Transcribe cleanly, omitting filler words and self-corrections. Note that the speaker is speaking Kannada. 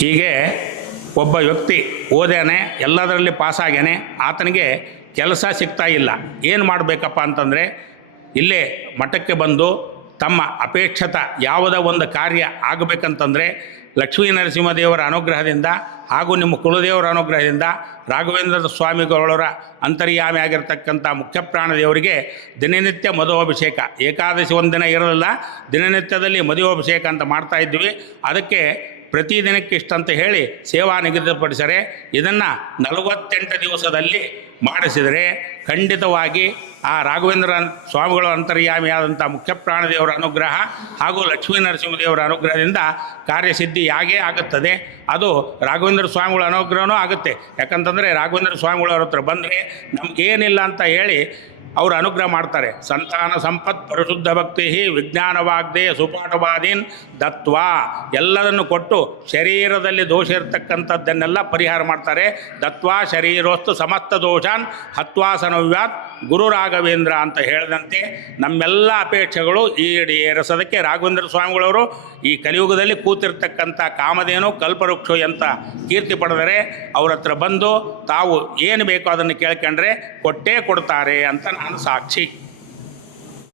ಹೀಗೆ ಒಬ್ಬ ವ್ಯಕ್ತಿ ಓದ್ಯಾನೆ, ಎಲ್ಲದರಲ್ಲಿ ಪಾಸಾಗ್ಯಾನೆ, ಆತನಿಗೆ ಕೆಲಸ ಸಿಗ್ತಾ ಇಲ್ಲ. ಏನು ಮಾಡಬೇಕಪ್ಪ ಅಂತಂದರೆ ಇಲ್ಲೇ ಮಠಕ್ಕೆ ಬಂದು ತಮ್ಮ ಅಪೇಕ್ಷಿತ ಯಾವುದೋ ಒಂದು ಕಾರ್ಯ ಆಗಬೇಕಂತಂದರೆ ಲಕ್ಷ್ಮೀ ನರಸಿಂಹದೇವರ ಅನುಗ್ರಹದಿಂದ ಹಾಗೂ ನಿಮ್ಮ ಕುಲದೇವರ ಅನುಗ್ರಹದಿಂದ ರಾಘವೇಂದ್ರ ಸ್ವಾಮಿಗಳವರ ಅಂತರ್ಯಾಮಿ ಆಗಿರ್ತಕ್ಕಂಥ ಮುಖ್ಯಪ್ರಾಣ ದೇವರಿಗೆ ದಿನನಿತ್ಯ ಮಧುಅಭಿಷೇಕ, ಏಕಾದಶಿ ಒಂದಿನ ಇರಲಿಲ್ಲ, ದಿನನಿತ್ಯದಲ್ಲಿ ಮಧುಅಭಿಷೇಕ ಅಂತ ಮಾಡ್ತಾಯಿದ್ವಿ. ಅದಕ್ಕೆ ಪ್ರತಿದಿನಕ್ಕೆ ಇಷ್ಟಂತ ಹೇಳಿ ಸೇವಾ ನಿಗದಿಪಡಿಸರೆ ಇದನ್ನು 48 ದಿವಸದಲ್ಲಿ ಮಾಡಿಸಿದರೆ ಖಂಡಿತವಾಗಿ ಆ ರಾಘವೇಂದ್ರ ಸ್ವಾಮಿಗಳ ಅಂತರ್ಯಾಮಿಯಾದಂಥ ಮುಖ್ಯಪ್ರಾಣದೇವರ ಅನುಗ್ರಹ ಹಾಗೂ ಲಕ್ಷ್ಮೀ ನರಸಿಂಹದೇವರ ಅನುಗ್ರಹದಿಂದ ಕಾರ್ಯಸಿದ್ಧಿಯಾಗೇ ಆಗುತ್ತದೆ. ಅದು ರಾಘವೇಂದ್ರ ಸ್ವಾಮಿಗಳ ಅನುಗ್ರಹವೂ ಆಗುತ್ತೆ. ಯಾಕಂತಂದರೆ ರಾಘವೇಂದ್ರ ಸ್ವಾಮಿಗಳವ್ರ ಹತ್ರ ಬಂದರೆ ನಮಗೇನಿಲ್ಲ ಅಂತ ಹೇಳಿ ಅವರು ಅನುಗ್ರಹ ಮಾಡ್ತಾರೆ. ಸಂತಾನ ಸಂಪತ್ ಪರಿಶುದ್ಧ ಭಕ್ತಿ ವಿಜ್ಞಾನ ವಾಗ್ದೇಯ ಸುಪಾಠವಾದೀನ್ ದತ್ವಾ, ಎಲ್ಲದನ್ನು ಕೊಟ್ಟು ಶರೀರದಲ್ಲಿ ದೋಷ ಇರತಕ್ಕಂಥದ್ದನ್ನೆಲ್ಲ ಪರಿಹಾರ ಮಾಡ್ತಾರೆ. ದತ್ವಾ ಶರೀರೋಸ್ತು ಸಮಸ್ತ ದೋಷಾನ್ ಹತ್ವಾಸನವ್ಯಾತ್ ಗುರು ರಾಘವೇಂದ್ರ ಅಂತ ಹೇಳಿದಂತೆ ನಮ್ಮೆಲ್ಲ ಅಪೇಕ್ಷೆಗಳು ಈಡೇರಿಸೋದಕ್ಕೆ ರಾಘವೇಂದ್ರ ಸ್ವಾಮಿಗಳವರು ಈ ಕಲಿಯುಗದಲ್ಲಿ ಕೂತಿರ್ತಕ್ಕಂಥ ಕಾಮಧೇನು ಕಲ್ಪವೃಕ್ಷ ಅಂತ ಕೀರ್ತಿ ಪಡೆದರೆ ಅವ್ರ ಹತ್ರ ಬಂದು ತಾವು ಏನು ಬೇಕೋ ಅದನ್ನು ಕೇಳ್ಕೊಂಡ್ರೆ ಕೊಟ್ಟೇ ಕೊಡ್ತಾರೆ ಅಂತ ನಾನು ಸಾಕ್ಷಿ.